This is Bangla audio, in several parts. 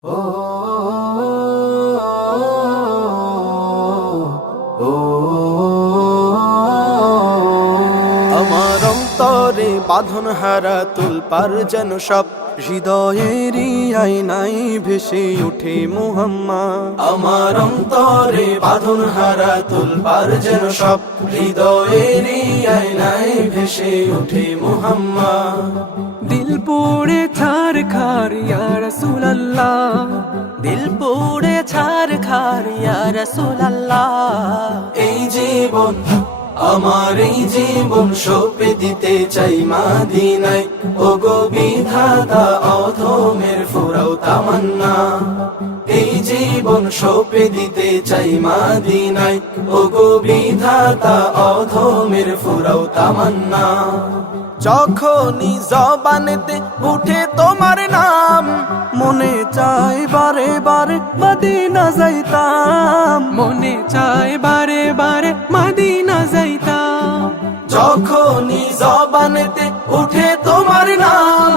আমার অন্তরে বাঁধন হারা তুলপার যেন সব হৃদয়েরই আয়নায় ভেসে ওঠে মুহাম্মদ। আমার অন্তরে বাঁধন হারা তুলপার যেন সব হৃদয়েরই আয়নায় ভেসে ওঠে মুহাম্মদ। দিল পুড়ে ছার খার ইয়া রাসূলুল্লাহ, দিল পুড়ে ছার খার ইয়া রাসূলুল্লাহ। এই জীবন আমার এই জীবন সঁপে দিতে চাই মদিনায়, ওগো বিধাতা অধমের ফুরাও তামান্না। এই জীবন সঁপে দিতে চাই মদিনায়, ওগো বিধাতা অধমের ফুরাও তামান্না। যখনই জবানেতে উঠে তোমার নাম, মনে চায় বারে বারে মদিনা যাইতাম, মনে চায় বারে বারে মদিনা যাইতাম। যখনই জবানেতে উঠে তোমার নাম,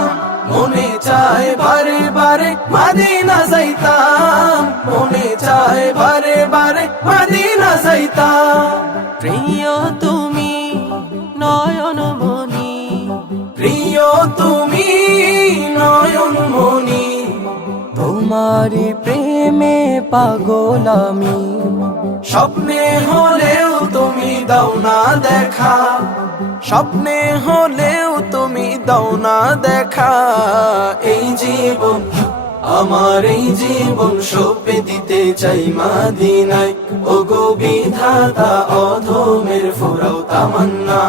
মনে চায় বারে বারে মদিনা যাইতাম, মনে চায় বারে বারে মদিনা যাইতাম। প্রিয় তুমি নয়ন মনি, প্রিয় তুমি নয়ন মনি, তোমারি প্রেমে পাগল আমি। স্বপ্নে হলেও তুমি দাও না দেখা, স্বপ্নে হলেও তুমি দাও না দেখা। এই জীবন আমার এই জীবন সঁপে দিতে চাই মদিনায়, ওগো বিধাতা অধমের ফুরাও তামান্না।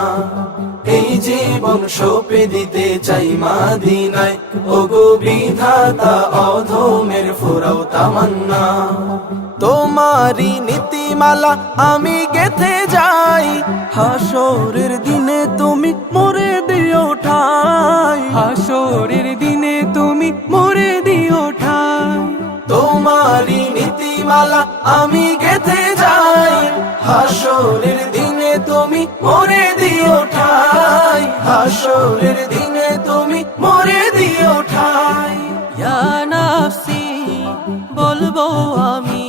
এই জীবন সঁপে দিতে চাই মদিনায়, ওগো বিধাতা অধমের ফুরাও তামান্না। তোমারি নীতিমালা আমি গেথে যাই, হাসরের দিনে তুমি মোরে দিও ঠাই, হাসরের দিনে তুমি মোরে দিও ঠাই। তোমারি নীতিমালা আমি গেথে যাই, হাসরের দিনে তুমি মোরে দিও ঠাই, হাসরের দিনে তুমি মোরে দিও ঠাই। ইয়া নাফসি বলবো আমি,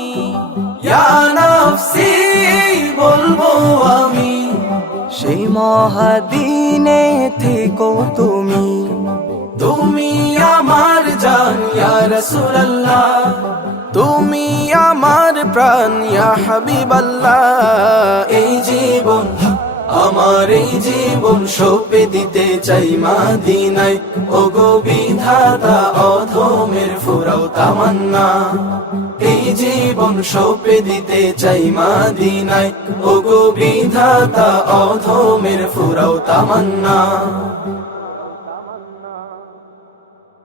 ইয়া নাফসি বলবো আমি, সেই মহাদিনে থেকো তুমি। তুমি আমার জান ইয়া রাসূলুল্লাহ, তুমি আমার প্রাণ ইয়া হাবিবাল্লাহ। এই জীবন আমার এই জীবন সঁপে দিতে চাই মদিনায়, ওগো বিধাতা অধমের ফুরাও তামান্না। এই জীবন সঁপে দিতে চাই মদিনায়, ওগো বিধাতা অধমের ফুরাও তামান্না।